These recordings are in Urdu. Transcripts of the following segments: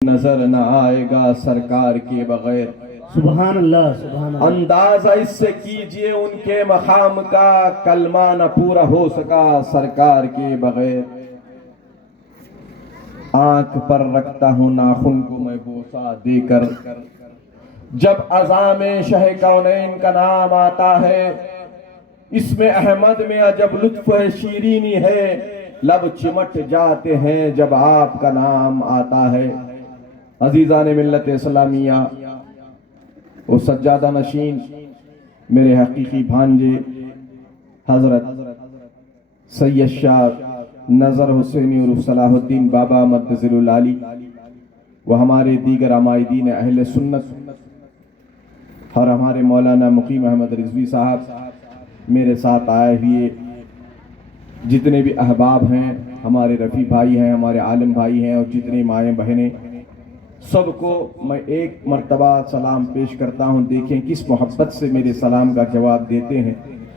نظر نہ آئے گا سرکار کے بغیر۔ سبحان اللہ سبحان اللہ۔ اندازہ اس سے کیجئے ان کے مقام کا، کلمہ نہ پورا ہو سکا سرکار کے بغیر۔ آنکھ پر رکھتا ہوں ناخن کو میں بوسہ دے کر، جب عزام شہ کونین کا نام آتا ہے۔ اس میں احمد میں عجب لطف ہے شیرینی ہے، لب چمٹ جاتے ہیں جب آپ کا نام آتا ہے۔ عزیزان ملت اسلامیہ، وہ سجادہ نشین میرے حقیقی بھانجے حضرت سید شاہ نظر حسینی عرف صلاح الدین بابا مدظر العالی وہ ہمارے دیگر عمائدین اہل سنت اور ہمارے مولانا مقیم احمد رضوی صاحب، میرے ساتھ آئے ہوئے جتنے بھی احباب ہیں، ہمارے رفیع بھائی ہیں، ہمارے عالم بھائی ہیں، اور جتنے مائیں بہنیں، سب کو میں ایک مرتبہ سلام پیش کرتا ہوں۔ دیکھیں کس محبت سے میرے سلام کا جواب دیتے ہیں۔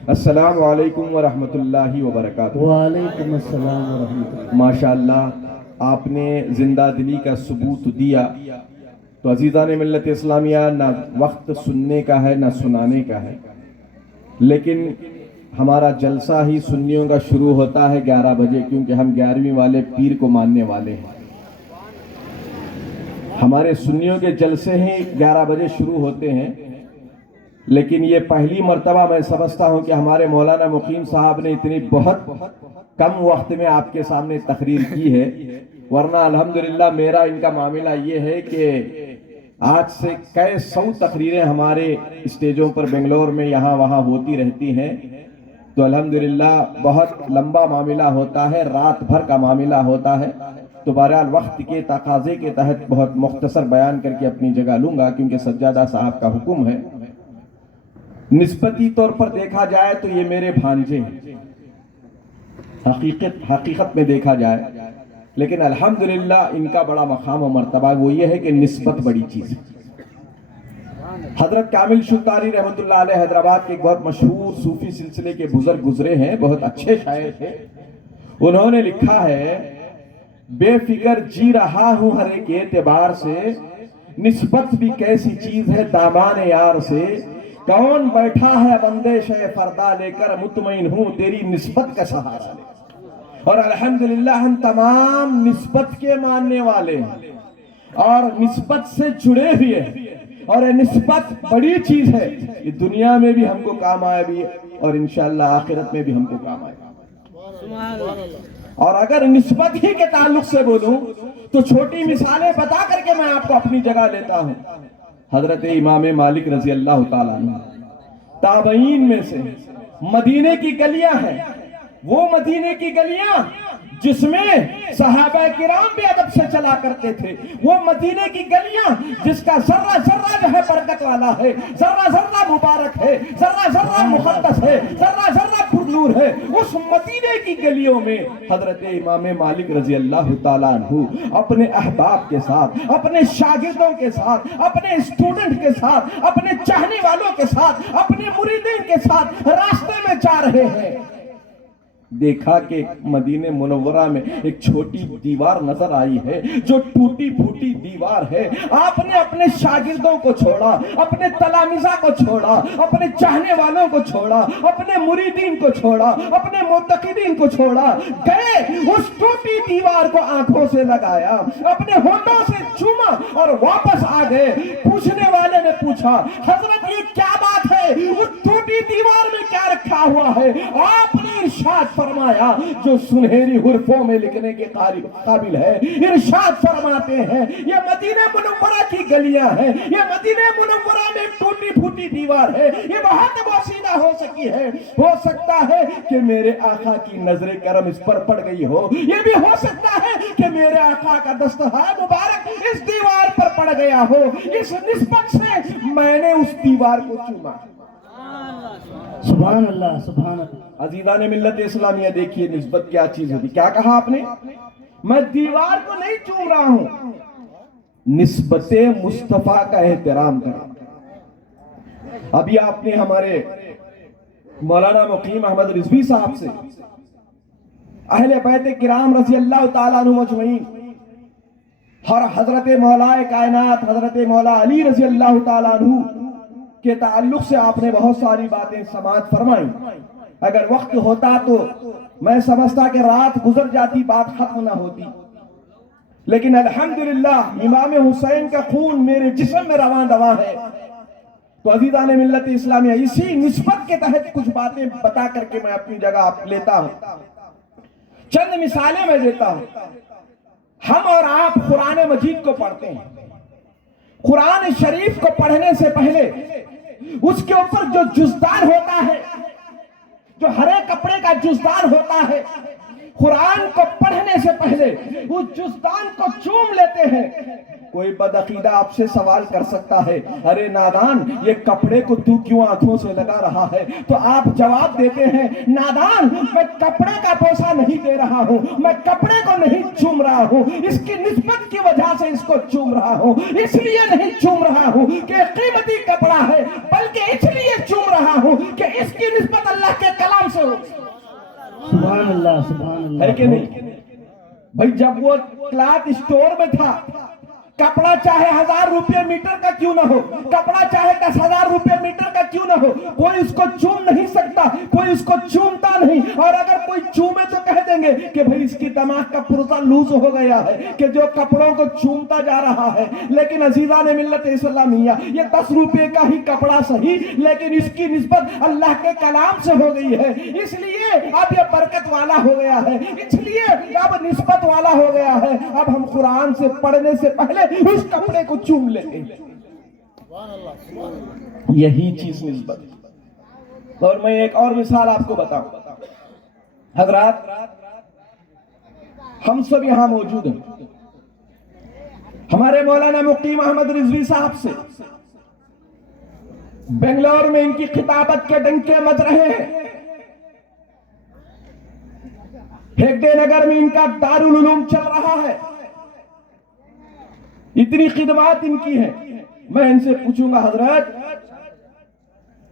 السلام علیکم ورحمۃ اللہ وبرکاتہ۔ وعلیکم السلام ورحمۃ اللہ۔ ماشاءاللہ آپ نے زندہ دلی کا ثبوت دیا۔ تو عزیزان ملت اسلامیہ، نہ وقت سننے کا ہے نہ سنانے کا ہے، لیکن ہمارا جلسہ ہی سنیوں کا شروع ہوتا ہے 11 بجے، کیونکہ ہم 11ویں والے پیر کو ماننے والے ہیں۔ ہمارے سنیوں کے جلسے ہی 11 بجے شروع ہوتے ہیں، لیکن یہ پہلی مرتبہ میں سمجھتا ہوں کہ ہمارے مولانا مقیم صاحب نے اتنی بہت کم وقت میں آپ کے سامنے تقریر کی ہے، ورنہ الحمدللہ میرا ان کا معاملہ یہ ہے کہ آج سے کئی 100 تقریریں ہمارے اسٹیجوں پر بنگلور میں یہاں وہاں ہوتی رہتی ہیں، تو الحمدللہ بہت لمبا معاملہ ہوتا ہے، رات بھر کا معاملہ ہوتا ہے۔ تو بہرحال وقت کے تقاضے کے تحت بہت مختصر بیان کر کے اپنی جگہ لوں گا، کیونکہ سجادہ صاحب کا حکم ہے۔ نسبتی طور پر دیکھا جائے تو یہ میرے بھانجے ہیں، حقیقت میں دیکھا جائے، لیکن الحمدللہ ان کا بڑا مقام و مرتبہ وہ یہ ہے کہ نسبت بڑی چیز ہے۔ حضرت کامل شتاری رحمۃ اللہ علیہ حیدرآباد کے ایک بہت مشہور صوفی سلسلے کے بزرگ گزرے ہیں، بہت اچھے شاعر تھے۔ انہوں نے لکھا ہے، بے فکر جی رہا ہوں ہر ایک اعتبار سے، نسبت بھی کیسی چیز ہے دامان یار سے، کون بیٹھا ہے بندے شے فردا لے کر، مطمئن ہوں تیری نسبت کا سہارا لے کر۔ اور الحمدللہ ہم تمام نسبت کے ماننے والے ہیں اور نسبت سے جڑے ہوئے ہیں، اور یہ نسبت بڑی چیز ہے، یہ دنیا میں بھی ہم کو کام آئے بھی اور انشاءاللہ آخرت میں بھی ہم کو کام آئے۔ اور اگر نسبت ہی کے تعلق سے بولوں تو چھوٹی مثالیں بتا کر کے میں آپ کو اپنی جگہ لیتا ہوں۔ حضرت امام مالک رضی اللہ تعالیٰ عنہ تابعین میں سے، مدینے کی گلیاں ہیں، وہ مدینے کی گلیاں جس میں صحابہ کرام بھی ادب سے چلا کرتے تھے، وہ مدینے کی گلیاں جس کا ذرہ ذرہ جو ہے برکت والا ہے، ذرہ ذرہ مبارک ہے، ذرہ ذرہ مقدس ہے، ذرہ ذرہ پرنور ہے، اس مدینے کی گلیوں میں حضرت امام مالک رضی اللہ تعالیٰ عنہ اپنے احباب کے ساتھ، اپنے شاگردوں کے ساتھ، اپنے اسٹوڈنٹ کے ساتھ، اپنے چاہنے والوں کے ساتھ، اپنے مریدین کے ساتھ راستے میں جا رہے ہیں۔ دیکھا کہ مدینہ منورہ میں ایک چھوٹی دیوار نظر آئی ہے، جو ٹوٹی پھوٹی دیوار ہے۔ آپ نے اپنے شاگردوں کو چھوڑا، اپنے تلامذہ کو چھوڑا، اپنے چاہنے والوں کو چھوڑا، اپنے مریدین کو چھوڑا، اپنے معتقدین کو چھوڑا، گئے اس ٹوٹی دیوار کو آنکھوں سے لگایا، اپنے ہونٹوں سے چوما اور واپس آ گئے۔ پوچھنے والے نے پوچھا، حضرت یہ کیا بات ہے، اس ٹوٹی دیوار میں کیا رکھا ہوا ہے؟ آپ نے ارشاد فرمایا، جو سنہری حرفوں میں لکھنے کے قابل ہے، ارشاد فرماتے ہیں، یہ مدینہ منورہ کی گلیاں ہیں، یہ مدینہ منورہ میں ٹوٹی پھوٹی دیوار ہے، یہ بہت بوسیدہ ہو سکی ہے، ہو سکتا ہے کہ میرے آقا کی نظر کرم اس پر پڑ گئی ہو، یہ بھی ہو سکتا ہے کہ میرے آقا کا دستہائے مبارک اس دیوار پر پڑ گیا ہو، اس نسبت سے میں نے اس دیوار کو چوما۔ سبحان اللہ سبحان اللہ۔ عزیزان ملت اسلامیہ، دیکھیے نسبت کیا چیز ہوتی، کیا کہا آپ نے؟ میں دیوار کو نہیں چوم رہا ہوں، نسبت مصطفیٰ کا احترام کریں۔ ابھی آپ نے ہمارے مولانا مقیم احمد رضوی صاحب سے اہل بیت کرام رضی اللہ تعالیٰ عنہ مجمعین اور حضرت مولا کائنات حضرت مولا علی رضی اللہ تعالیٰ عنہ کے تعلق سے آپ نے بہت ساری باتیں سماعت فرمائیں. اگر وقت ہوتا تو میں سمجھتا کہ رات گزر جاتی، بات ختم نہ ہوتی، لیکن الحمدللہ امام حسین کا خون میرے جسم میں رواں رواں ہے. تو عزیزان ملت اسلامیہ، اسی نسبت کے تحت کچھ باتیں بتا کر کے میں اپنی جگہ لیتا ہوں. چند مثالیں میں دیتا ہوں. ہم اور آپ قرآن مجید کو پڑھتے ہیں. قرآن شریف کو پڑھنے سے پہلے اس کے اوپر جو جزدان ہوتا ہے، جو ہرے کپڑے کا جزدان ہوتا ہے، قرآن کو پڑھنے سے پہلے اس جزدان کو چوم لیتے ہیں. کوئی بدعقیدہ آپ سے سوال کر سکتا ہے، ارے نادان، یہ کپڑے کو تو کیوں آنکھوں سے لگا رہا ہے؟ تو آپ جواب دیتے ہیں، نادان، میں کپڑے کا بوسہ نہیں دے رہا ہوں، میں کپڑے کو نہیں چوم رہا ہوں، اس کی نسبت کی وجہ سے اس کو چوم رہا ہوں. اس لیے نہیں چوم رہا ہوں کہ قیمتی کپڑا ہے، بلکہ اس لیے چوم رہا ہوں کہ اس کی نسبت اللہ کے کلام سے ہو. سبحان اللہ، سبحان اللہ. ہے کہ نہیں بھائی؟ جب وہ کلاتھ اسٹور میں تھا، کپڑا چاہے 1000 روپے میٹر کا کیوں نہ ہو، کپڑا چاہے 10,000 روپے میٹر کا کیوں نہ ہو، کوئی اس کو چوم نہیں سکتا، کوئی اس کو چومتا نہیں. اور اگر کوئی چومے تو کہہ دیں گے کہ بھئی اس کی دماغ کا پرزہ لوز ہو گیا ہے کہ جو کپڑوں کو چومتا جا رہا ہے. لیکن عزیزان ملت اسلامیہ، یہ 10 روپے کا ہی کپڑا صحیح، لیکن اس کی نسبت اللہ کے کلام سے ہو گئی ہے، اس لیے اب یہ برکت والا ہو گیا ہے، اس لیے اب نسبت والا ہو گیا ہے. اب ہم قرآن سے پڑھنے سے پہلے اس کپڑے کو چوم لیتے ہیں. یہی چیز نسبت. اور میں ایک اور مثال آپ کو بتاؤں. حضرات، ہم سب یہاں موجود ہیں. ہمارے مولانا مقیم احمد رضوی صاحب سے بنگلور میں ان کی خطابت کے ڈنکے مچ رہے ہیں. ہیگڈے نگر میں ان کا دارالعلوم چل رہا ہے. اتنی خدمات ان کی ہیں. میں ان سے پوچھوں گا، حضرت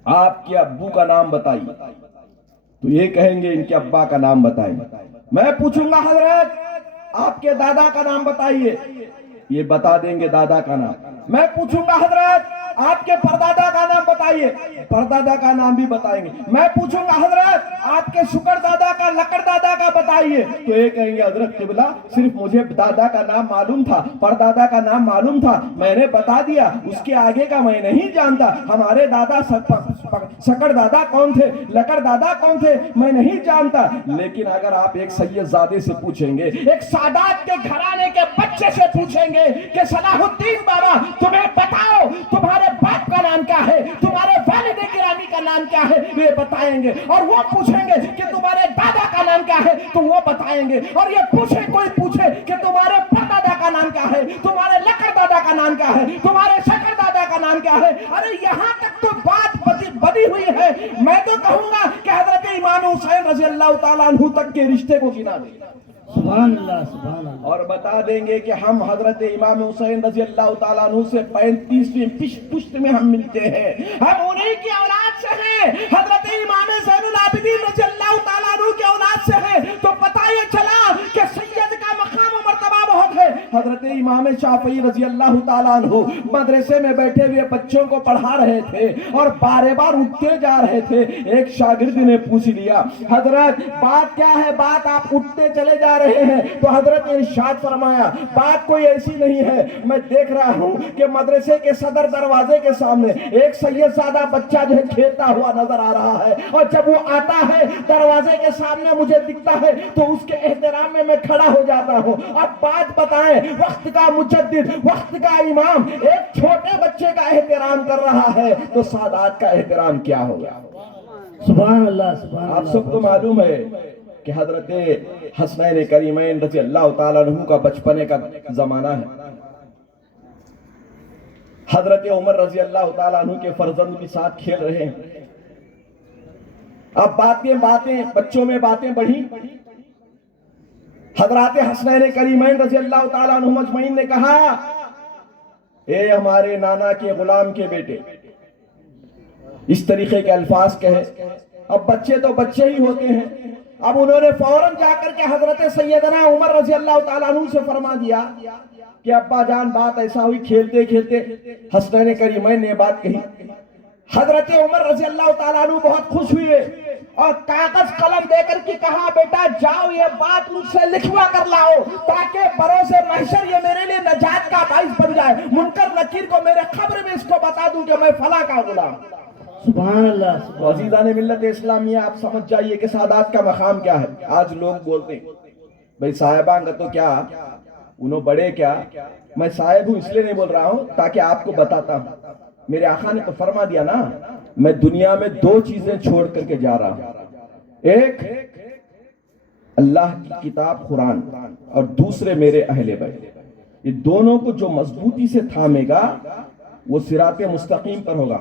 آپ کے ابو کا نام بتائیے، تو یہ کہیں گے ان کے ابا کا نام بتائیے. میں پوچھوں گا، حضرت آپ کے دادا کا نام بتائیے، یہ بتا دیں گے دادا کا نام. میں پوچھوں گا، حضرت آپ کے پردادا کا نام بتائیے، پردادا کا نام بھی بتائیں گے. میں پوچھوں گا، حضرت آپ کے شکر دادا کا، لکڑ دادا کا بتائیے، تو یہ کہیں گے حضرت قبلہ صرف مجھے دادا کا نام معلوم تھا، پردادا کا نام معلوم تھا، میں نے بتا دیا، اس کے آگے کا میں نہیں جانتا. ہمارے دادا شکر دادا کون تھے، لکڑ دادا کون تھے، میں نہیں جانتا. لیکن اگر آپ ایک سید زادے سے پوچھیں گے، ایک سادات کے گھرانے کے بچے سے پوچھیں گے کہ صلاح الدین بابا تمہیں بتاؤ تمہارے باپ کا نام کیا ہے، تمہارے والد گرامی کا نام کیا ہے، یہ بتائیں گے. اور وہ پوچھیں گے کہ تمہارے دادا کا نام کیا ہے، تو وہ بتائیں گے. اور یہ کوئی پوچھے کہ تمہارے پردادا کا نام کیا ہے، تمہارے لکڑ دادا کا نام کیا ہے، تمہارے شکر دادا کا نام کیا ہے. ارے یہاں تک تو بات بنی ہوئی ہے. میں تو کہوں گا کہ حضرت امام حسین رضی اللہ تعالیٰ عنہ تک کے رشتے کو گنا دیں. سبحان اللہ، سبحان اللہ. اور بتا دیں گے کہ ہم حضرت امام حسین رضی اللہ تعالیٰ عنہ سے 35ویں پشت میں ہم ملتے ہیں، ہم انہی کی اولاد سے ہیں. حضرت امام زین العابدین رضی اللہ تعالیٰ عنہ کے اولاد سے ہیں. تو پتہ یہ چلا کہ سید کا مقام و مرتبہ بہت ہے. حضرت امام شافعی رضی اللہ تعالیٰ عنہ مدرسے میں بیٹھے ہوئے بچوں کو پڑھا رہے تھے اور بار بار اٹھتے جا رہے تھے. ایک شاگرد نے پوچھ لیا، حضرت بات کیا ہے، بات آپ اٹھتے چلے جا رہے ہیں؟ تو حضرت نے ارشاد فرمایا، بات کوئی ایسی نہیں ہے، میں دیکھ رہا ہوں کہ مدرسے کے صدر دروازے کے سامنے ایک سید زادہ بچہ جو ہے کھیلتا ہوا نظر آ رہا ہے، اور جب وہ آتا ہے دروازے کے سامنے مجھے دکھتا ہے تو اس کے احترام میں کھڑا ہو جاتا ہوں. اب بات بتائیں، وقت کا مجدد، وقت کا امام ایک چھوٹے بچے کا احترام کر رہا ہے تو سادات کا احترام کیا ہوگا؟ سبحان اللہ، سبحان اللہ. آپ سب کو معلوم ہے کہ حضرت حسنین کریمین رضی اللہ تعالیٰ عنہ کا بچپنے کا زمانہ ہے. حضرت عمر رضی اللہ تعالیٰ عنہ کے فرزند کے ساتھ کھیل رہے ہیں. اب باتیں بچوں میں باتیں بڑھی. حضرات حسنین کریمین رضی اللہ تعالیٰ عنہ مجمعین نے کہا، اے ہمارے نانا کے غلام کے بیٹے، اس طریقے کے الفاظ کہے. اب بچے تو بچے ہی ہوتے ہیں. اب انہوں نے فوراً جا کر کے حضرت سیدنا عمر رضی اللہ تعالیٰ عنہ سے فرما دیا کہ ابا جان بات ایسا ہوئی، کھیلتے کھیلتے حسنین کریمین نے بات کہی. حضرت عمر رضی اللہ تعالیٰ عنہ بہت خوش ہوئے اور کاغذ قلم دے کر کے کہا بیٹا جاؤ یہ بات مجھ سے لکھوا کر لاؤ تاکہ بروز محشر یہ میرے لیے نجات کا باعث بن جائے. منکر نکیر کو میرے قبر میں اس کو بتا دوں کہ میں فلاں کا غلام. سبحان اللہ سبحان اللہ. عزیزان ملت اسلامیہ آپ سمجھ جائیے کہ سادات کا مقام کیا ہے. آج لوگ بولتے ہیں بھئی صاحبان کا تو کیا انہوں بڑے کیا. میں صاحب ہوں اس لیے نہیں بول رہا ہوں تاکہ آپ کو بتاتا ہوں. میرے آقا نے تو فرما دیا نا میں دنیا میں دو چیزیں چھوڑ کر کے جا رہا ہوں. ایک اللہ کی کتاب قرآن اور دوسرے میرے اہل بیت. یہ دونوں کو جو مضبوطی سے تھامے گا وہ صراط مستقیم پر ہوگا.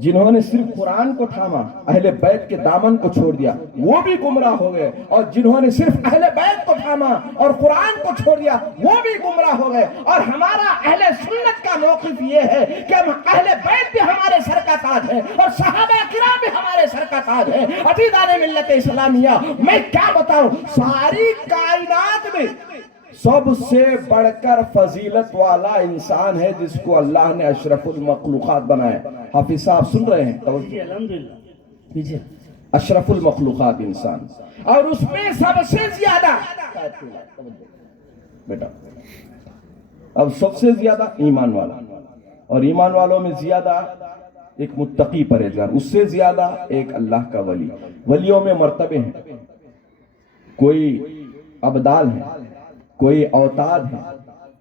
جنہوں نے صرف قرآن کو تھاما اہل بیت کے دامن کو چھوڑ دیا وہ بھی گمراہ ہو گئے، اور جنہوں نے صرف اہل بیت کو تھاما اور قرآن کو چھوڑ دیا وہ بھی گمراہ ہو گئے. اور ہمارا اہل سنت کا موقف یہ ہے کہ ہم اہل بیت بھی ہمارے سر کا تاج ہے اور صحابہ کرام بھی ہمارے سر کا تاج ہے. عزیزان ملت اسلامیہ میں کیا بتاؤں، ساری کائنات میں سب سے بڑھ کر فضیلت والا انسان ہے جس کو اللہ نے اشرف المخلوقات بنایا. حافظ صاحب سن رہے ہیں؟ جی الحمدللہ. پیچھے اشرف المخلوقات انسان، اور اس میں سب سے زیادہ بیٹا اب سب سے زیادہ ایمان والا، اور ایمان والوں میں زیادہ ایک متقی پرہیزگار، اس سے زیادہ ایک اللہ کا ولی. ولیوں میں مرتبے ہیں، کوئی ابدال ہیں، کوئی اوتاد ہیں،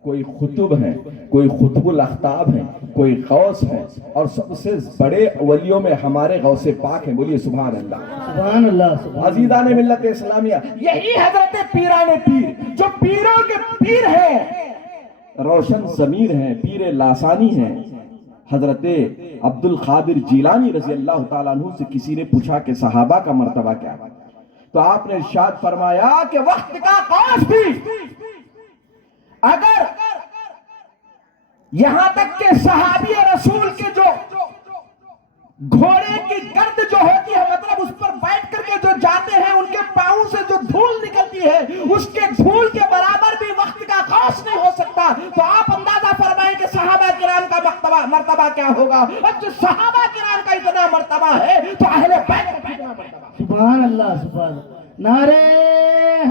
کوئی خطب ہیں، کوئی خطب الاختاب ہیں، کوئی غوث ہیں، اور سب سے بڑے ولیوں میں ہمارے غوث پاک ہیں. بولیے سبحان اللہ. سبحان اللہ سبحان اللہ. عزیزان ملت اسلامیہ یہی حضرت پیران پیر جو پیروں کے پیر ہیں، روشن ضمیر ہیں، پیر لاسانی ہیں. حضرت عبد القادر جیلانی رضی اللہ تعالیٰ عنہ سے کسی نے پوچھا کہ صحابہ کا مرتبہ کیا ہے، تو آپ نے ارشاد فرمایا کہ وقت کا قوس بھی اگر یہاں تک کہ صحابی رسول کے جو گھوڑے کی گرد جو ہوتی ہے، مطلب اس پر بیٹھ کر کے جو جاتے ہیں ان کے پاؤں سے جو دھول نکلتی ہے اس کے دھول کے برابر بھی وقت کا قوس نہیں ہو سکتا. تو آپ اندازہ فرمائیں کہ صحابہ کرام کا مرتبہ کیا ہوگا. اب جو صحابہ کرام کا اتنا مرتبہ ہے تو اہل بیت کا کتنا مرتبہ. سبحان اللہ سبحان اللہ. نعرے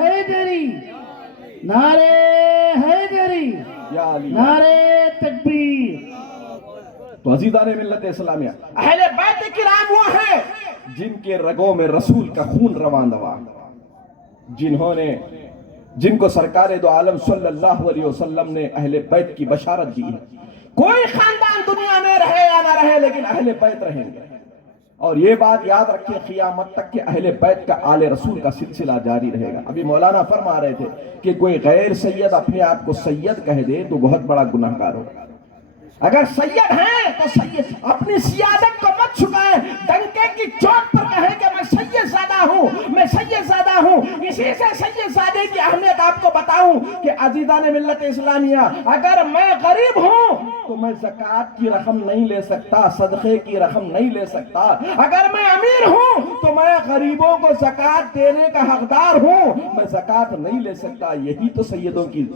حیدری، نعرے حیدری، یا علی، نعرے تکبیر. تو عزیزان ملت اسلامیہ اہل بیت کرام وہ ہیں جن کے رگوں میں رسول کا خون روان روا، جن کو سرکار دو عالم صلی اللہ علیہ وسلم نے اہل بیت کی بشارت دی ہے. کوئی خاندان دنیا میں رہے یا نہ رہے لیکن اہل بیت رہیں گے. اور یہ بات یاد رکھیں قیامت تک کہ اہل بیت کا آل رسول کا سلسلہ جاری رہے گا. ابھی مولانا فرما رہے تھے کہ کوئی غیر سید اپنے آپ کو سید کہہ دے تو بہت بڑا گناہگار ہوگا. اگر سید ہیں تو سید اپنی سیادت کو مت چھپائیں، ڈنکے کی چوٹ پر کہیں کہ میں سید زادہ ہوں، میں سید زادہ ہوں. اسی سے سید زادے کی اہمیت آپ کو بتاؤں کہ عزیزان ملت اسلامیہ اگر میں غریب ہوں تو میں زکوٰۃ کی رقم نہیں لے سکتا، صدقے کی رقم نہیں لے سکتا. اگر میں امیر ہوں تو میں غریبوں کو زکوٰۃ دینے کا حقدار ہوں، میں زکوٰۃ نہیں لے سکتا. یہی تو سیدوں کی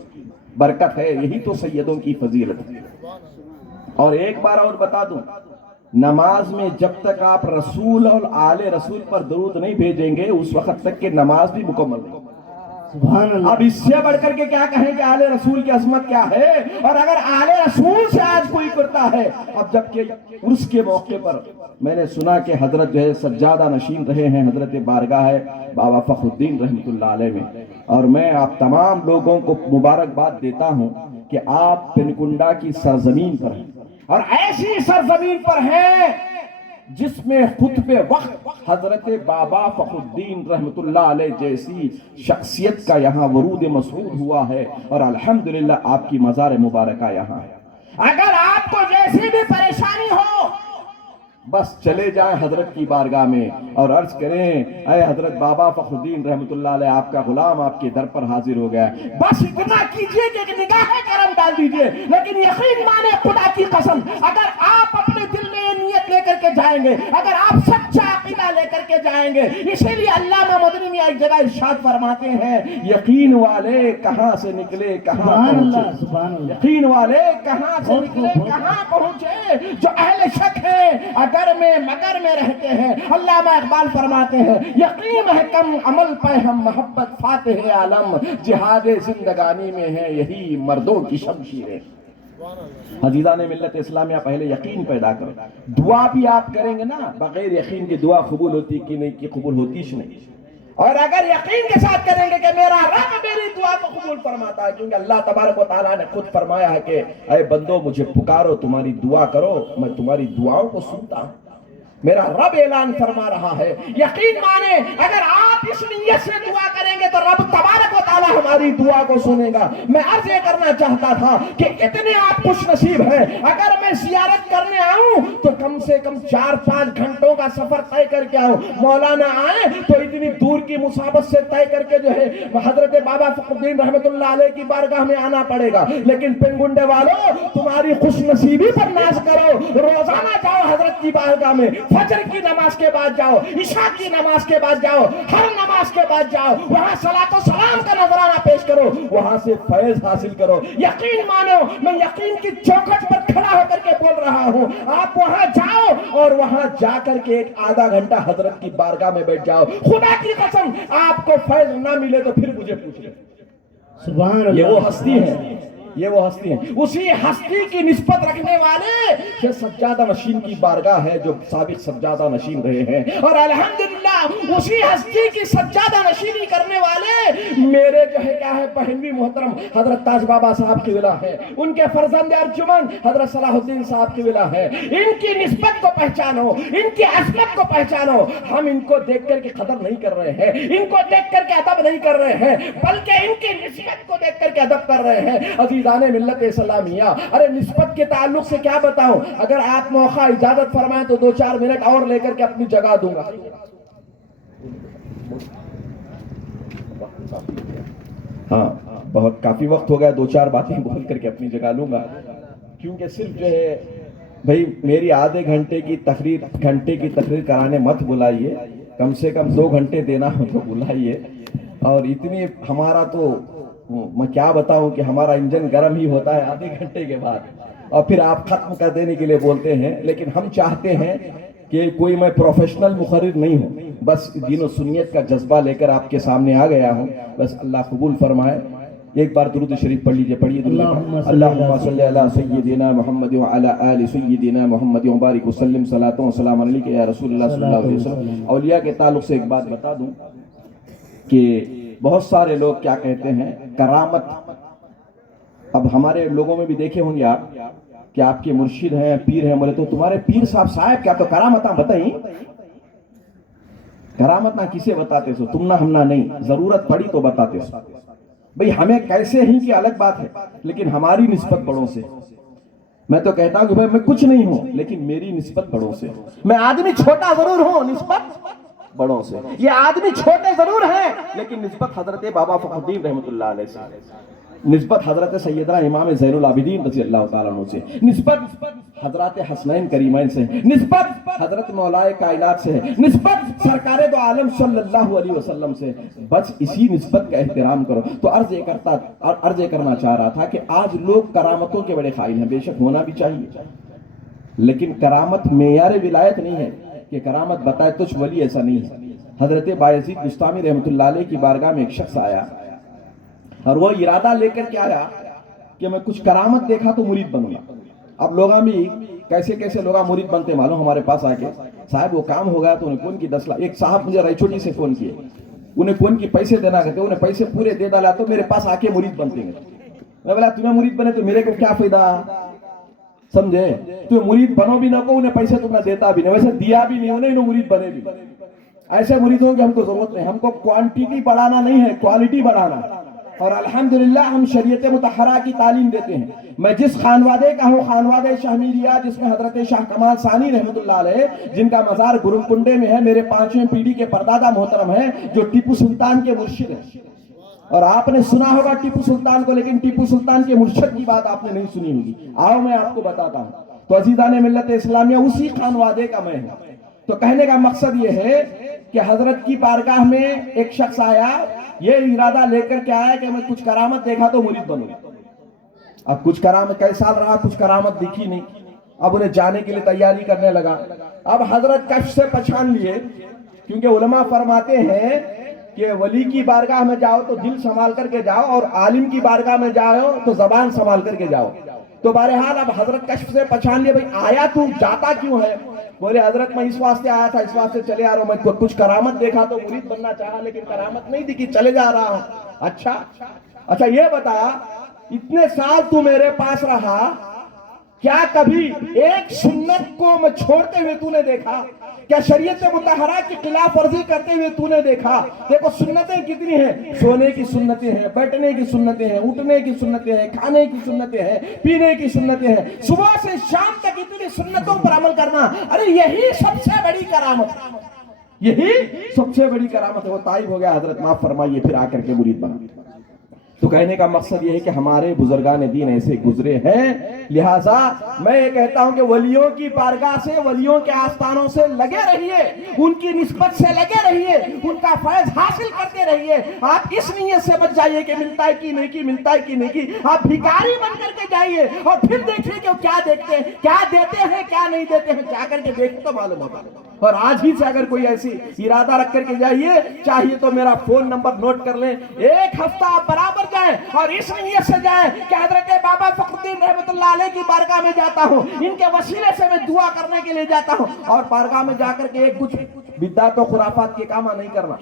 برکت ہے، یہی تو سیدوں کی فضیلت ہے. اور ایک بار اور بتا دوں، نماز میں جب تک آپ رسول اور آل رسول پر درود نہیں بھیجیں گے اس وقت تک کہ نماز بھی مکمل نہیں. سبحان اللہ. اب اس سے بڑھ کر کے کیا کہیں کہ آل رسول کی عظمت کیا ہے. اور اگر آل رسول سے آج کوئی کرتا ہے، اب جبکہ عرس کے موقع پر میں نے سنا کہ حضرت جو ہے سجادہ نشین رہے ہیں حضرت بارگاہ بابا فخر الدین رحمۃ اللہ علیہ میں، اور میں آپ تمام لوگوں کو مبارکباد دیتا ہوں کہ آپ پنکنڈا کی سرزمین پر ہیں، اور ایسی سرزمین پر ہیں جس میں خطب وقت حضرت بابا فخر الدین رحمت اللہ علیہ جیسی شخصیت کا یہاں ورود مسعود ہوا ہے، اور الحمدللہ آپ کی مزار مبارکہ یہاں ہے. اگر آپ کو جیسی بھی پریشانی ہو بس چلے جائیں حضرت کی بارگاہ میں اور عرض کریں اے حضرت بابا فخر الدین رحمت اللہ علیہ آپ کا غلام آپ کے در پر حاضر ہو گیا. بس اتنا کیجئے کہ ایک نگاہ کرم ڈال دیجئے، لیکن یقین مانے خدا کی قسم اگر آپ اپنے دل میں یہ نیت لے کر کے جائیں گے، اگر آپ سچا عقیدہ لے کر کے جائیں گے. اسی لیے علامہ مدنی میں ایک جگہ ارشاد فرماتے ہیں یقین والے کہاں سے نکلے کہاں سبحان اللہ پہنچے. سبحان اللہ. یقین والے کہاں سے نکلے کہاں پہنچے. جو اہل شک ہیں اگر میں مگر میں رہتے ہیں. علامہ اقبال فرماتے ہیں یقین ہے کم عمل پہ ہم محبت فاتح عالم. جہاد زندگانی میں ہے یہی مردوں کی شمشیریں. عزیزان ملت اسلامیہ پہلے یقین پیدا کرو. دعا بھی آپ کریں گے نا بغیر یقین کی دعا قبول ہوتی کہ نہیں کہ قبول ہوتیش نہیں. اور اگر یقین کے ساتھ کریں گے کہ میرا رب میری دعا کو قبول فرماتا ہے، کیونکہ اللہ تبارک و تعالیٰ نے خود فرمایا ہے کہ اے بندو مجھے پکارو تمہاری دعا کرو میں تمہاری دعاؤں کو سنتا ہوں. میرا رب اعلان فرما رہا ہے. یقین مانے اگر آپ اس نیت سے دعا کریں گے تو رب تبارک و تعالیٰ ہماری دعا کو سنے گا. میں عرض یہ کرنا چاہتا تھا کہ اتنے آپ خوش نصیب ہیں اگر میں زیارت کرنے آؤں تو کم سے کم 4-5 گھنٹوں کا سفر طے کر کے آؤں. مولانا آئے تو اتنی دور کی مسافت سے طے کر کے جو ہے حضرت بابا فخر الدین رحمت اللہ علیہ کی بارگاہ میں آنا پڑے گا. لیکن پنگنڈے والوں تمہاری خوش نصیبی پر ناز کرو. روزانہ جاؤ حضرت کی بارگاہ میں. فجر کی نماز کے بعد جاؤ، عشاء کی نماز کے بعد جاؤ، ہر نماز کے بعد جاؤ. وہاں صلاۃ و سلام کا نذرانہ پیش کرو، وہاں سے فیض حاصل کرو. یقین مانو میں یقین کی چوکھٹ پر کھڑا ہو کر کے بول رہا ہوں. آپ وہاں جاؤ اور وہاں جا کر کے ایک آدھا گھنٹہ حضرت کی بارگاہ میں بیٹھ جاؤ. خدا کی قسم آپ کو فیض نہ ملے تو پھر مجھے پوچھ لیں. سبحان اللہ. یہ وہ ہستی ہے، یہ وہ ہستی ہیں. اسی ہستی کی نسبت رکھنے والے کہ سجادہ نشین کی بارگاہ ہے جو سابق سجادہ نشین رہے ہیں. اور الحمدللہ اسی ہستی کی سجادہ نشینی کرنے والے میرے جو ہے کیا ہے بہنوی محترم حضرت تاج بابا صاحب کی ولا ہے. ان کے فرزند ارجمن حضرت صلاح الدین صاحب کی ولا ہے. ان کی نسبت کو پہچانو، ان کی عظمت کو پہچانو. ہم ان کو دیکھ کر کے قدر نہیں کر رہے ہیں، ان کو دیکھ کر کے ادب نہیں کر رہے ہیں، بلکہ ان کی نسبت کو دیکھ کر کے ادب کر رہے ہیں. عزیزان ملت اسلامیہ ارے نسبت کے تعلق سے کیا بتاؤں. اگر آپ موقع اجازت فرمائیں تو 2-4 منٹ اور لے کر کے اپنی جگہ دوں گا. ہاں بہت کافی وقت ہو گیا، 2-4 باتیں بول کر کے اپنی جگہ لوں گا. کیونکہ صرف جو ہے بھائی میری آدھے گھنٹے کی تقریر کرانے مت بلائیے. کم سے کم 2 گھنٹے دینا ہو تو بلائیے. اور اتنی ہمارا تو میں کیا بتاؤں کہ ہمارا انجن گرم ہی ہوتا ہے آدھے گھنٹے کے بعد اور پھر آپ ختم کر دینے کے لیے بولتے ہیں. لیکن ہم چاہتے ہیں کہ کوئی میں پروفیشنل مقرر نہیں ہوں، بس دین و سنیت کا جذبہ لے کر آپ کے سامنے آ گیا ہوں. بس اللہ قبول فرمائے. ایک بار درود شریف پڑھ لیجئے. پڑھیے اللہم صلی علی سیدنا محمد وعلی آل سیدنا محمد وبارک وسلم. صلاۃ و سلام علیک یا رسول اللہ صلی اللہ علیہ وسلم. اولیاء کے تعلق سے ایک بات بتا دوں کہ بہت سارے لوگ کیا کہتے ہیں کرامت. اب ہمارے لوگوں میں بھی دیکھے ہوں گے آپ کہ آپ کے مرشد ہیں پیر ہیں، بولے تو تمہارے پیر صاحب کیا تو کرامتاں بتائیں. کرامتاں کسے بتاتے سو تم نہ ہم نہ نہیں، ضرورت پڑی تو بتاتے سو. بھئی ہمیں کیسے ہی کی الگ بات ہے، لیکن ہماری نسبت بڑوں سے. میں تو کہتا ہوں کہ بھئی میں کچھ نہیں ہوں لیکن میری نسبت بڑوں سے. میں آدمی چھوٹا ضرور ہوں، نسبت بڑوں سے. یہ آدمی چھوٹے ضرور ہیں لیکن نسبت حضرت بابا فخر الدین رحمت اللہ علیہ سے، نسبت حضرت سیدنا امام زین العابدین رضی اللہ تعالیٰ عنہ سے، نسبت حضرات حسنین کریمین سے، نسبت حضرت مولائے کائنات سے، نسبت سرکار دو عالم صلی اللہ علیہ وسلم سے. بس اسی نسبت کا احترام کرو. تو عرض یہ کرنا چاہ رہا تھا کہ آج لوگ کرامتوں کے بڑے قائل ہیں. بے شک ہونا بھی چاہیے، لیکن کرامت معیار ولایت نہیں ہے کہ کرامت بتائے تجھ ولی. ایسا نہیں ہے. حضرت بایزید بستامی رحمت اللہ علیہ کی بارگاہ میں ایک شخص آیا اور وہ ارادہ لے کر کے آیا کہ میں کچھ کرامت دیکھا تو مرید بنوں گا. اب لوگاں بھی کیسے لوگاں مرید بنتے معلوم. ہمارے پاس آ کے صاحب وہ کام ہو گیا تو انہیں کون کی 10 لاکھ. ایک صاحب مجھے رائچوٹی سے فون کیے، انہیں کون کی پیسے دینا کہتے، انہیں پیسے پورے دے ڈالا تو میرے پاس آ کے مرید بنتے ہیں. میں بولا تمہیں مرید بنے تو میرے کو کیا فائدہ، سمجھے. تو مرید بنو بھی نہ کو، انہیں پیسے تم نے دیتا بھی نہیں، ویسے دیا بھی نہیں انہیں مرید بنے بھی. ایسے مریدوں کی ہم کو ضرورت نہیں. ہم کو کوانٹیٹی بڑھانا نہیں ہے، کوالٹی بڑھانا. اور الحمدللہ ہم شریعت مطہرہ کی تعلیم دیتے ہیں. میں جس خانوادے کا ہوں، خانوادے شاہ میریہ، جس میں حضرت شاہ کمال ثانی رحمت اللہ علیہ جن کا مزار گرم کنڈے میں ہے، میرے 5ویں پیڑھی کے پردادا محترم ہیں جو ٹیپو سلطان کے مرشد ہیں. اور آپ نے سنا ہوگا ٹیپو سلطان کو، لیکن ٹیپو سلطان کے مرشد کی بات آپ نے نہیں سنی ہوگی. آؤ میں آپ کو بتاتا ہوں. تو عزیزان ملت اسلامیہ اسی خانوادے کا میں ہوں. تو کہنے کا مقصد یہ ہے کہ حضرت کی بارگاہ میں ایک شخص آیا, یہ ارادہ لے کر کے آیا کہ میں کچھ کرامت دیکھا تو مرید بنوں. اب کچھ کرامت کئی سال رہا, کچھ کرامت دکھی نہیں. اب انہیں جانے کے لیے تیاری کرنے لگا. اب حضرت کشف سے پہچان لیے, کیونکہ علماء فرماتے ہیں کہ ولی کی بارگاہ میں جاؤ تو دل سنبھال کر کے جاؤ, اور عالم کی بارگاہ میں جاؤ تو زبان سنبھال کر کے جاؤ. تو بہرحال اب حضرت کشف سے پہچان لیے, بھئی آیا تو جاتا کیوں ہے؟ بولے حضرت میں اس واسطے آیا تھا, اس واسطے چلے آ رہا ہوں, میں کچھ کرامت دیکھا تو مرید بننا چاہا لیکن کرامت نہیں دکھی, چلے جا رہا ہوں. اچھا یہ بتا, اتنے سال تو میرے پاس رہا, کیا کبھی ایک سنت کو میں چھوڑتے ہوئے تو نے دیکھا؟ کیا شریعت مطہرہ کی خلاف ورزی کرتے ہوئے تو نے دیکھا؟ دیکھو سنتیں کتنی ہیں, سونے کی سنتیں ہیں, بیٹھنے کی سنتیں ہیں, اٹھنے کی سنتیں ہیں, کھانے کی سنتیں ہیں, پینے کی سنتیں ہیں, صبح سے شام تک اتنی سنتوں پر عمل کرنا, ارے یہی سب سے بڑی کرامت, یہی سب سے بڑی کرامت ہے. وہ تائب ہو گیا, حضرت معاف فرمائیے, پھر آ کر کے مرید بنا. تو کہنے کا مقصد یہ ہے کہ ہمارے بزرگان دین ایسے گزرے ہیں, لہٰذا میں یہ کہتا ہوں کہ ولیوں کی بارگاہ سے, ولیوں کے آستانوں سے لگے رہیے, ان کی نسبت سے لگے رہیے, ان کا فیض حاصل کرتے رہیے. آپ اس نیت سے بچ جائیے کہ ملتا ہے کہ نہیں کی, ملتا ہے کہ نہیں کی. آپ بھکاری بن کر کے جائیے اور پھر دیکھیے کہ وہ کیا دیکھتے ہیں, کیا دیتے ہیں, کیا نہیں دیتے ہیں, جا کر کے دیکھ تو معلوم ہوگا. اور آج ہی سے اگر کوئی ایسی ارادہ رکھ کر کے جائیے, چاہیے تو میرا فون نمبر نوٹ کر لیں, ایک ہفتہ آپ برابر جائیں اور اس نیت سے جائیں کہ حضرت بابا فخر الدین رحمت اللہ علیہ کی بارگاہ میں جاتا ہوں, ان کے وسیلے سے میں دعا کرنے کے لیے جاتا ہوں. اور بارگاہ میں جا کر کے ایک کچھ بدعت و خرافات کے کام نہیں کرنا,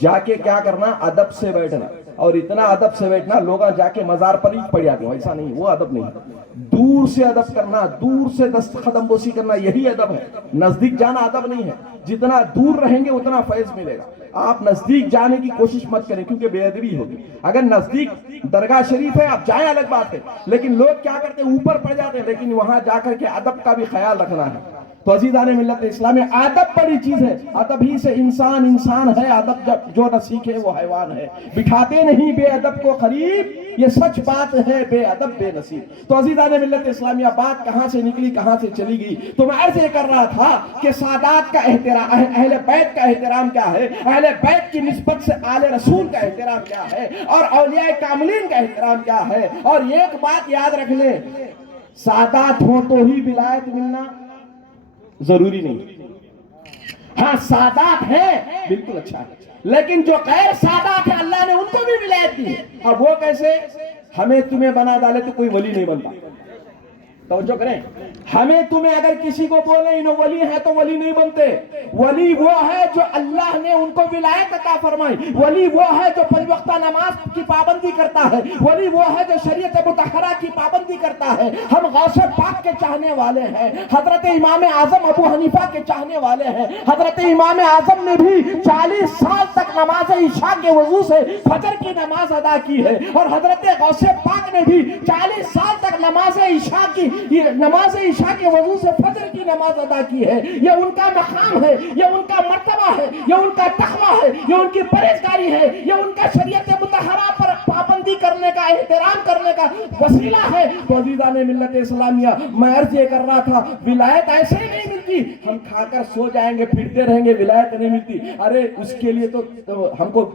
جا کے کیا کرنا, ادب سے بیٹھنا. اور اتنا ادب سے بیٹھنا لوگ جا کے مزار پر ہی پڑ جاتے ہیں, ایسا نہیں, وہ ادب نہیں. دور سے ادب کرنا, دور سے دست قدم بوسی کرنا, یہی ادب ہے. نزدیک جانا ادب نہیں ہے. جتنا دور رہیں گے اتنا فیض ملے گا. آپ نزدیک جانے کی کوشش مت کریں کیونکہ بے ادبی ہوگی. اگر نزدیک درگاہ شریف ہے آپ جائیں الگ بات ہے, لیکن لوگ کیا کرتے ہیں, اوپر پڑ جاتے ہیں, لیکن وہاں جا کر کے ادب کا بھی خیال رکھنا ہے. تو عزیزان ملت اسلامی, ادب بڑی چیز ہے, ادب ہی سے انسان ہے. ادب جو نہ سیکھے وہ حیوان ہے. بٹھاتے نہیں بے ادب کو قریب, یہ سچ بات ہے, بے ادب بے نصیب. تو عزیزان ملت اسلامیہ, بات کہاں سے نکلی کہاں سے چلی گئی, تو میں عرض یہ کر رہا تھا کہ سادات کا احترام, اہل بیت کا احترام کیا ہے, اہل بیت کی نسبت سے آل رسول کا احترام کیا ہے, اور اولیاء کاملین کا احترام کیا ہے. اور ایک بات یاد رکھ لیں, سادات ہوں تو ہی ولایت ملنا ضروری نہیں. ہاں سادات ہے بالکل اچھا ہے, لیکن جو غیر سادات ہے اللہ نے ان کو بھی ولایت دی ہے. اب وہ کیسے, ہمیں تمہیں بنا ڈالے تو کوئی ولی نہیں بنتا. توجہ کریں, ہمیں تمہیں اگر کسی کو بولے انہوں ولی ہے تو ولی نہیں بنتے. ولی وہ ہے جو اللہ نے ان کو ولایت عطا فرمائی. ولی وہ ہے جو پنج وقتہ نماز کی پابندی کرتا ہے. ولی وہ ہے جو شریعت مطہرہ کی پابندی کرتا ہے. ہم غوث پاک کے چاہنے والے ہیں, حضرت امام اعظم ابو حنیفہ کے چاہنے والے ہیں. حضرت امام اعظم نے بھی 40 سال تک نماز عشاء کے وضو سے فجر کی نماز ادا کی ہے, اور حضرت غوث پاک نے بھی 40 سال تک نماز عشاء کے وضو سے فجر کی نماز ادا کی ہے. یہ ان کا مقام ہے, یہ ان کا مرتبہ ہے, یہ ان کا تخمہ ہے, یہ ان کی پرہیزگاری ہے, یہ ان کا شریعت مطہرہ پر پابندی کرنے کا, احترام کرنے کا وسیلہ ہے. تو عزیزان ملت اسلامیہ, میں عرض یہ کر رہا تھا, ولایت ایسے ہی نہیں ملتی, ہم کھا کر سو جائیں گے پھرتے رہیں گے, ولایت نہیں ملتی. ارے اس کے لیے تو ہم کو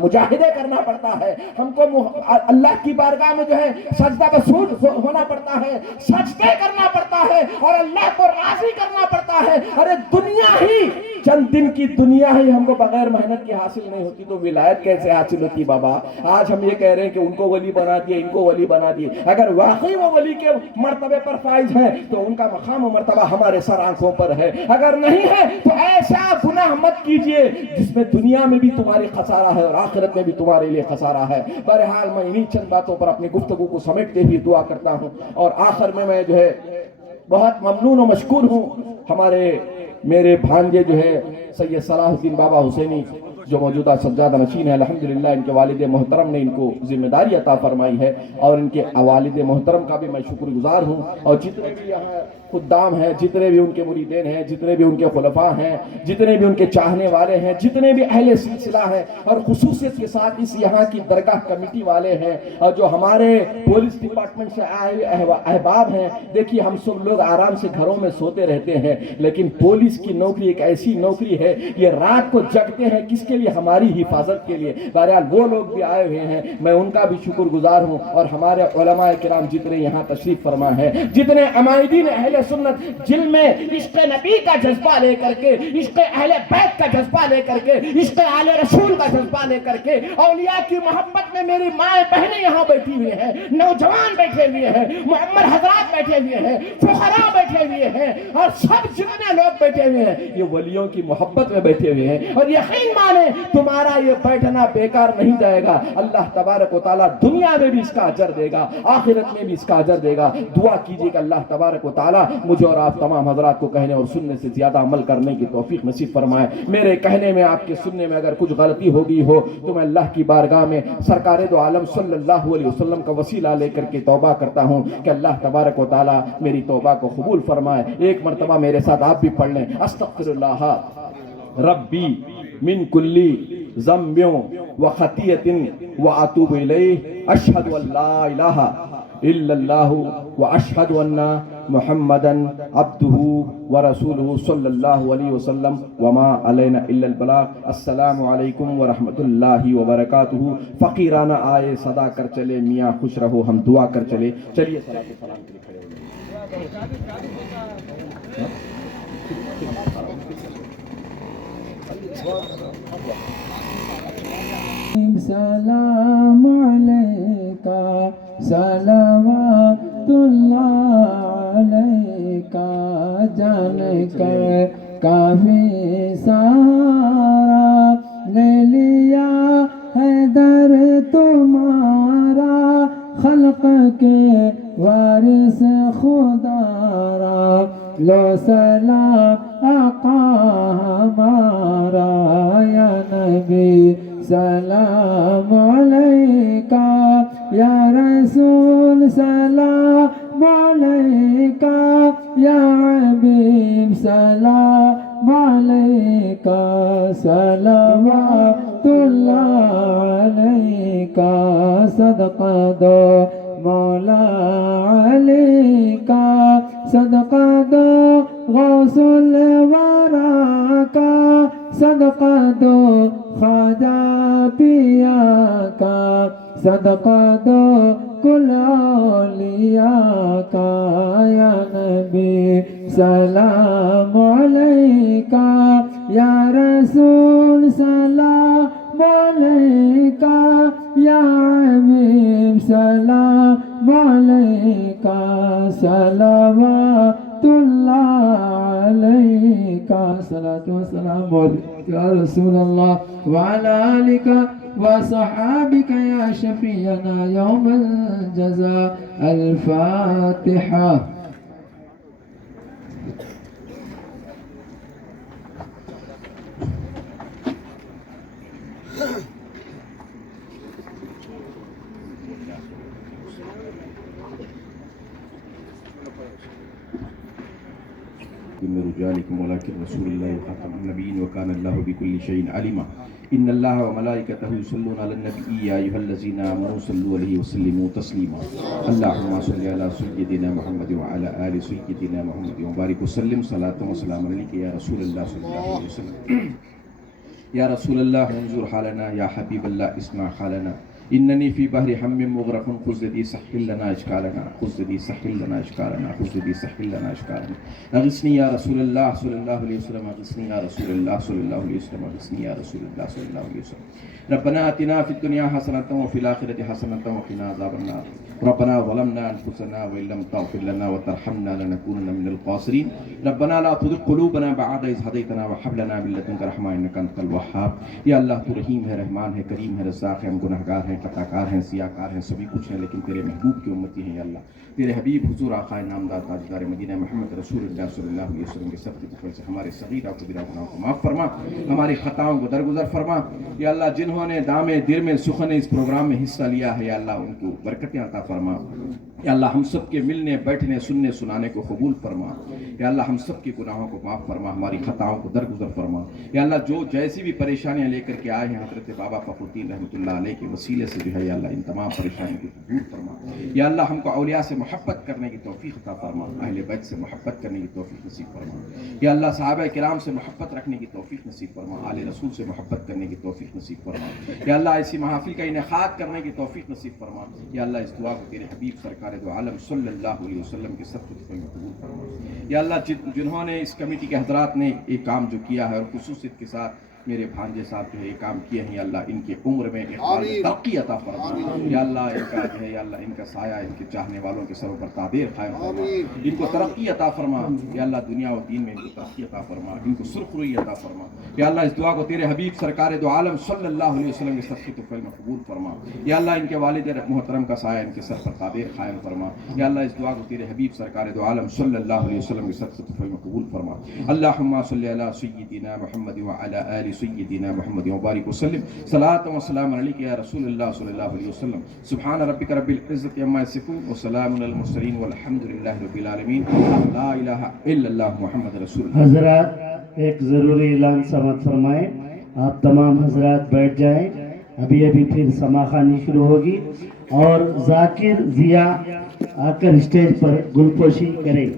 مجاہدے کرنا پڑتا ہے, ہم کو اللہ کی بارگاہ میں جو ہے سجدہ بسود ہونا پڑتا ہے, سجدے کرنا پڑتا ہے, اور اللہ کو راضی کرنا پڑتا ہے. ارے دنیا ہی, چند دن کی دنیا ہی ہم کو بغیر محنت کی حاصل نہیں ہوتی, تو ولایت کیسے حاصل ہوتی بابا؟ آج ہم یہ کہہ رہے ہیں کہ ان کو ولی بنا دیے, ان کو ولی بنا دیے. اگر واقعی وہ ولی کے مرتبے پر فائز ہیں تو ان کا مقام و مرتبہ ہمارے سر آنکھوں پر ہے. اگر نہیں ہے تو ایسا گناہ مت کیجئے جس میں دنیا میں بھی تمہاری خسارہ ہے اور آخرت میں بھی تمہارے لیے خسارہ ہے. بہرحال میں انہی چند باتوں پر اپنی گفتگو کو سمیٹتے ہوئے دعا کرتا ہوں, اور آخر میں جو ہے بہت ممنون و مشکور ہوں. ہمارے میرے بھانجے جو ہے سید صلاح الدین بابا حسینی جو موجودہ سجادہ نشین ہے، الحمدللہ ان کے والد محترم نے ان کو ذمہ داری عطا فرمائی ہے، اور ان کے والد محترم کا بھی میں شکر گزار ہوں، اور جتنے بھی یہاں خدام ہیں، جتنے بھی ان کے مریدین ہیں، جتنے بھی ان کے خلفاء ہیں، جتنے بھی ان کے چاہنے والے ہیں، جتنے بھی اہل سلسلہ ہیں، اور خصوصیت کے ساتھ اس یہاں کی درگاہ کمیٹی والے ہیں، اور جو ہمارے پولیس ڈپارٹمنٹ سے آئے احباب ہیں۔ دیکھیے ہم سب لوگ آرام سے گھروں میں سوتے رہتے ہیں، لیکن پولیس کی نوکری ایک ایسی نوکری ہے، یہ رات کو جگتے ہیں کس کے لیے؟ ہماری حفاظت کے لیے۔ بہرحال وہ لوگ بھی آئے ہوئے ہیں، میں ان کا بھی شکر گزار ہوں، اور ہمارے علماء کرام جتنے یہاں تشریف فرما ہیں، جتنے عمائدین اہل سنت جن میں عشق نبی کا جذبہ لے کر کے، عشق اہل بیت کا جذبہ لے کر کے، عشق آل رسول کا جذبہ لے کر کے، اولیاء کی محبت میں میری مائیں بہنیں یہاں بیٹھی ہوئی ہیں، نوجوان بیٹھے ہوئے ہیں، معمر حضرات بیٹھے ہوئے ہیں، فقراء بیٹھے ہوئے ہیں، اور سب جتنے لوگ بیٹھے ہوئے ہیں یہ ولیوں کی محبت میں بیٹھے ہوئے ہیں، اور یقین مانیں تمہارا یہ بیٹھنا بیکار نہیں جائے گا۔ اللہ تبارک و تعالیٰ دنیا میں بھی اس کا اجر دے گا، آخرت میں بھی اس کا اجر دے گا۔ دعا کیجئے کہ اللہ تبارک و تعالیٰ مجھے اور آپ تمام حضرات کو کہنے اور سننے سے زیادہ عمل کرنے کی توفیق نصیب فرمائے۔ میرے کہنے میں، آپ کے سننے میں اگر کچھ غلطی ہو گئی ہو تو میں اللہ کی بارگاہ میں سرکار دو عالم صلی اللہ علیہ وسلم کا وسیلہ لے کر کے توبہ کرتا ہوں کہ اللہ تبارک و تعالیٰ میری توبہ کو قبول فرمائے۔ ایک مرتبہ میرے ساتھ آپ بھی پڑھ لیں، استغفر اللہ ربی من کلی ذنب و خطیۃ و اتوب الیہ، اشہد ان لا الہ الا اللہ و اشہد ان محمدا عبدہ ورسولہ صلی اللہ علیہ وسلم وما علینا الا البلاغ۔ السلام علیکم ورحمۃ اللہ وبرکاتہ۔ فقیرانہ آئے صدا کر چلے، میاں خوش رہو ہم دعا کر چلے۔ چلیے صلاۃ و سلام کے لیے کھڑے ہو جائیں۔ سلام علیکہ صلوات اللہ علیکہ، جان کر کافی سارا لے لیا ہے در تمہارا، خلق کے وارث خدا را لو سلام آقا ہمارا، یا نبی سلام علیکہ، یا رسول سلام علیکہ، یا حبیب سلام علیکہ، صلوات اللہ علیکہ، صدقہ دو مولا علی کا، صدقہ دو غوث الورا کا، صدقہ دو خواجہ پیا کا، صدقہ دو کل اولیاء کا، یا نبی سلام علیکہ، یا رسول سلام علیکہ، یا حبیب سلام علیکہ، صلوات اللہ علیکہ، صلاۃ و سلام علیکہ یا رسول اللہ وعلی آلک وصحابک یا شفیعنا یوم الجزاء۔ الفاتحہ۔ من رجالكم ولكن رسول الله وخاتم النبيين وكان الله بكل شيء عليما ان الله وملائكته يصلون على النبي يا ايها الذين امنوا صلوا عليه وسلموا تسليما اللهم صل على سيدنا محمد وعلى ال سيدنا محمد وبارك وسلم صلاة وسلام عليك يا رسول الله صلى الله عليه وسلم يا رسول الله انظر حالنا يا حبيب الله اسمع حالنا انني في بحر هم مغرق خذ يدي سهل لنا اشكالنا خذ يدي سهل لنا اشكالنا خذ يدي سهل لنا اشكالنا اغثني يا رسول الله صلى الله عليه وسلم اغثني يا رسول الله صلى الله عليه وسلم اغثني يا رسول الله صلى الله عليه وسلم ربنا آتنا في الدنيا حسنة وفي الآخرة حسنة وقنا عذاب النار ربنا ظلمنا أنفسنا وإن لم تغفر لنا وترحمنا لنكونن من الخاسرين ربنا لا تزغ قلوبنا بعد إذ هديتنا وهب لنا من لدنك رحمة إنك أنت الوهاب. یا اللہ تو رحیم ہے، رحمان ہے، کریم ہے، رزاق ہے، ہم گناہ گار ہیں، خطا کار ہیں، سیاہ کار ہیں، سبھی کچھ ہیں، لیکن تیرے محبوب کی امتی ہیں. یا اللہ تیرے حبیب حضور آقائے نامدار تاجدار مدینہ محمد رسول اللہ صلی اللہ علیہ وسلم کے سب کی طرف سے ہمارے صغیرہ و کبیرہ گناہوں کو معاف فرما، ہماری خطاؤں کو درگزر فرما. یا اللہ جنہوں نے دامے دیر میں سخن اس پروگرام میں حصہ لیا ہے، یا اللہ ان کو برکتیں عطا فرما. یا اللہ ہم سب کے ملنے بیٹھنے سننے سنانے کو قبول فرما. یا اللہ ہم سب کے گناہوں کو معاف فرما، ہماری خطاؤں کو درگزر فرما. یا اللہ جو جیسی بھی پریشانیاں لے کر کے آئے ہیں حضرت بابا فخر الدین رحمۃ اللہ علیہ کے وسیلے سے جو ہے یا اللہ ان تمام پریشانیوں کو دور فرما. یا اللہ ہم کو اولیاء سے محبت کرنے کی توفیق عطا فرما، اہل بیت سے محبت کرنے کی توفیق نصیب فرما. یا اللہ صحابہ کرام سے محبت رکھنے کی توفیق نصیب فرما، آل رسول سے محبت کرنے کی توفیق نصیب فرما. یا اللہ ایسی محافل کا انعقاد کرنے کی توفیق نصیب فرما. یا اللہ اس دعا کو تیرے حبیب سرکار دو عالم صلی اللہ علیہ وسلم کے سب کچھ قبول فرما. یا اللہ جنہوں نے اس کمیٹی کے حضرات نے یہ کام جو کیا ہے اور خصوصیت کے ساتھ میرے بھانجے صاحب جو ہے یہ کام کیے ہیں، یا اللہ ان کے عمر میں اقبال ترقی عطا فرما. یا اللہ ان کا جو ہے یا اللہ ان کا سایہ ان کے چاہنے والوں کے سروں پر تعبیر قائم فرما، ان کو ترقی عطا فرما. یا اللہ دنیا و دین میں ان کو ترقی عطا فرما، ان کو سرخ روئی عطا فرما. یا اللہ اس دعا کو تیرے حبیب سرکار دو عالم صلی اللہ علیہ وسلم کے صدقے تو فعل میں قبول فرما. یا اللہ ان کے والد محترم کا سایہ ان کے سر پر تعبیر قائم فرما. یا اللہ اس دعا کو تیرے حبیب سرکار دو عالم صلی اللہ علیہ وسلم کے صدقے تو فعل میں قبول فرما. اللہم صلی علی سیدنا محمد وعلی آل سیدنا محمد وبارک وسلم. صلاۃ و سلام علیک یا رسول اللہ صلی اللہ علیہ وسلم. سبحان ربک رب العزت عما یصفون وسلام علی المرسلین والحمد للہ رب العالمین. لا الہ الا اللہ محمد رسول اللہ. حضرات ایک ضروری اعلان سماعت فرمائیں. آپ تمام حضرات بیٹھ جائیں، ابھی پھر سماخانی شروع ہوگی اور ذاکر ضیاء آ کر اسٹیج پر گلپوشی کریں.